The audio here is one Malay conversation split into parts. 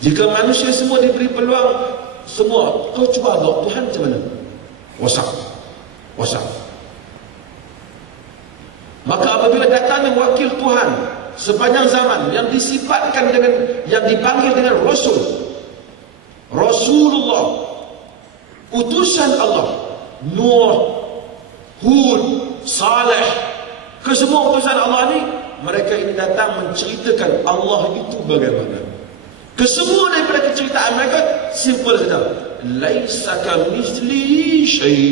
Jika manusia semua diberi peluang semua kau cuba agak Tuhan macam mana? WhatsApp. WhatsApp. Maka apabila datang wakil Tuhan sepanjang zaman yang disifatkan dengan yang dipanggil dengan Rasul Rasulullah utusan Allah Nuh Hud Saleh kesemua utusan Allah ni mereka ini datang menceritakan Allah itu bagaimana Kesemua daripada keceritaan mereka simple saja. Laisa kamitsli syai.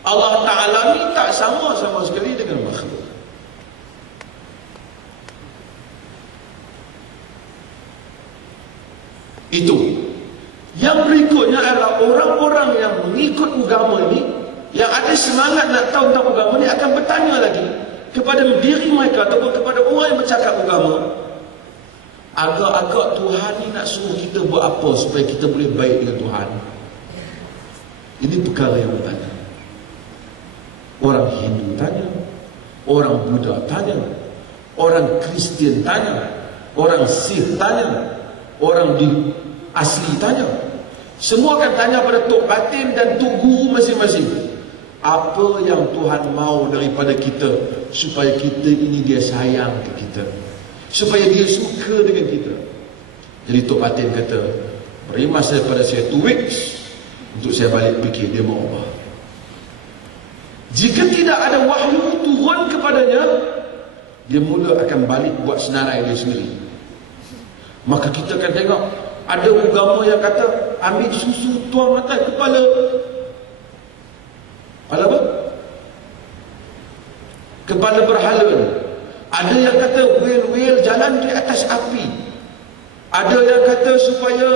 Allah Taala ni tak sama sama sekali dengan makhluk. Itu. Yang berikutnya adalah orang-orang yang mengikut agama ini yang ada semangat nak tahu tentang agama ini akan bertanya lagi kepada diri mereka ataupun kepada orang yang bercakap agama Agak-agak Tuhan ni nak suruh kita buat apa supaya kita boleh baik dengan Tuhan. Ini perkara yang bertanya. Orang Hindu tanya. Orang Buddha tanya. Orang Kristian tanya. Orang Sikh tanya. Orang di asli tanya. Semua akan tanya pada Tok Batin dan Tok Guru masing-masing. Apa yang Tuhan mau daripada kita supaya kita ini dia sayang ke kita supaya dia suka dengan kita. Jadi Tok Batin kata beri masa pada saya 2 weeks untuk saya balik fikir dia mau apa jika tidak ada wahyu turun kepadanya dia mula akan balik buat senarai dia sendiri. Maka kita akan tengok ada agama yang kata ambil susu tuang atas kepala. Kepala apa? kepala berhala ada yang kata wil-wil jalan di atas api. Ada yang kata supaya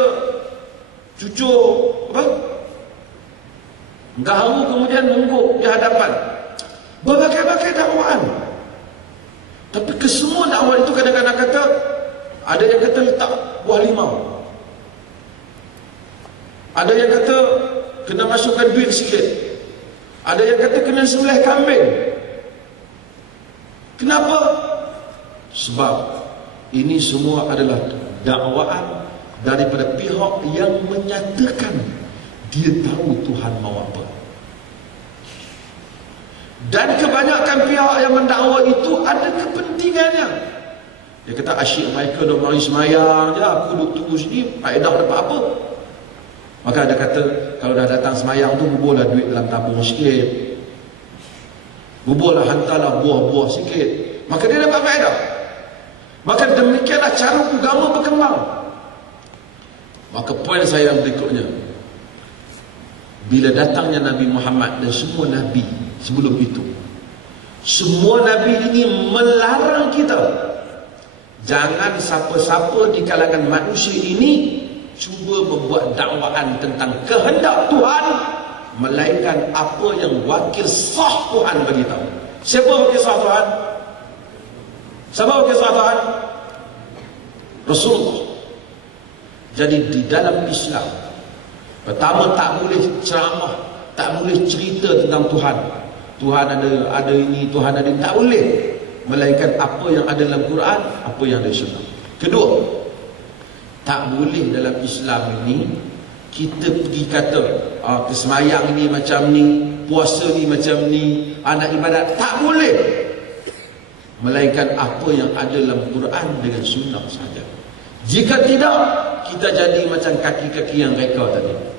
cucuk apa? Gahu kemudian mengguk di hadapan. Berbagai-bagai dakwaan. Tapi kesemua dakwaan itu kadang-kadang kata ada yang kata letak buah limau. Ada yang kata kena masukkan duit sikit. Ada yang kata kena sembelih kambing. Kenapa? Sebab ini semua adalah dakwaan daripada pihak yang menyatakan dia tahu Tuhan mau apa. Dan kebanyakan pihak yang mendakwa itu ada kepentingannya. Dia kata asyik mereka dah mari semayang je, aku duduk tunggu sini, faedah dapat apa? Maka ada kata, kalau dah datang semayang tu, buburlah duit dalam tabung sikit. Buburlah hantarlah buah-buah sikit. Maka dia dapat faedah. Maka demikianlah cara agama berkembang. Maka poin saya yang berikutnya. Bila datangnya Nabi Muhammad dan semua Nabi sebelum itu. Semua Nabi ini melarang kita. Jangan siapa-siapa di kalangan manusia ini cuba membuat dakwaan tentang kehendak Tuhan melainkan apa yang wakil sah Tuhan bagi tahu. Siapa wakil sah Tuhan? Siapa wakil sah Tuhan? Rasulullah. Jadi di dalam Islam pertama tak boleh ceramah, tak boleh cerita tentang Tuhan. Tuhan ada ada ini, Tuhan ada ini tak boleh. Melainkan apa yang ada dalam Quran, apa yang ada Sunnah. Kedua, tak boleh dalam Islam ini kita pergi kata ah, kesemayang ni macam ni puasa ni macam ni anak ibadat tak boleh melainkan apa yang ada dalam Quran dengan sunnah sahaja. Jika tidak kita jadi macam kaki-kaki yang reka tadi